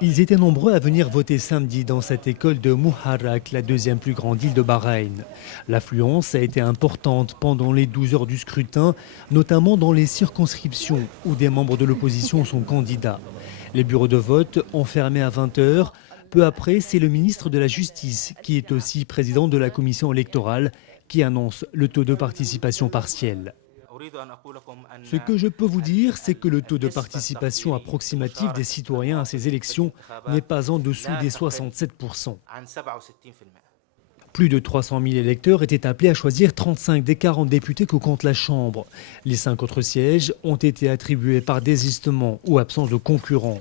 Ils étaient nombreux à venir voter samedi dans cette école de Muharraq, la deuxième plus grande île de Bahreïn. L'affluence a été importante pendant les 12 heures du scrutin, notamment dans les circonscriptions où des membres de l'opposition sont candidats. Les bureaux de vote ont fermé à 20 heures. Peu après, c'est le ministre de la Justice, qui est aussi président de la commission électorale, qui annonce le taux de participation partielle. Ce que je peux vous dire, c'est que le taux de participation approximatif des citoyens à ces élections n'est pas en dessous des 67%. Plus de 300 000 électeurs étaient appelés à choisir 35 des 40 députés que compte la Chambre. Les 5 autres sièges ont été attribués par désistement ou absence de concurrents.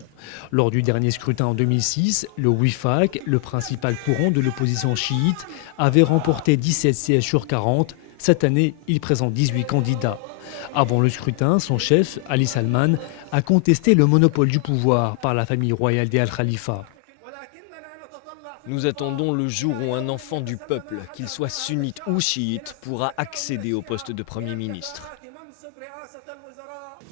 Lors du dernier scrutin en 2006, le Wifaq, le principal courant de l'opposition chiite, avait remporté 17 sièges sur 40. Cette année, il présente 18 candidats. Avant le scrutin, son chef, Ali Salman, a contesté le monopole du pouvoir par la famille royale des Al-Khalifa. Nous attendons le jour où un enfant du peuple, qu'il soit sunnite ou chiite, pourra accéder au poste de Premier ministre.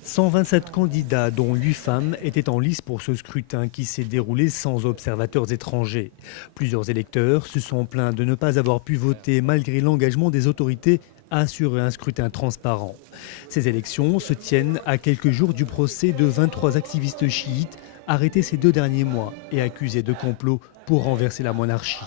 127 candidats, dont 8 femmes, étaient en lice pour ce scrutin qui s'est déroulé sans observateurs étrangers. Plusieurs électeurs se sont plaints de ne pas avoir pu voter malgré l'engagement des autorités à assurer un scrutin transparent. Ces élections se tiennent à quelques jours du procès de 23 activistes chiites arrêtés ces 2 derniers mois et accusés de complot pour renverser la monarchie.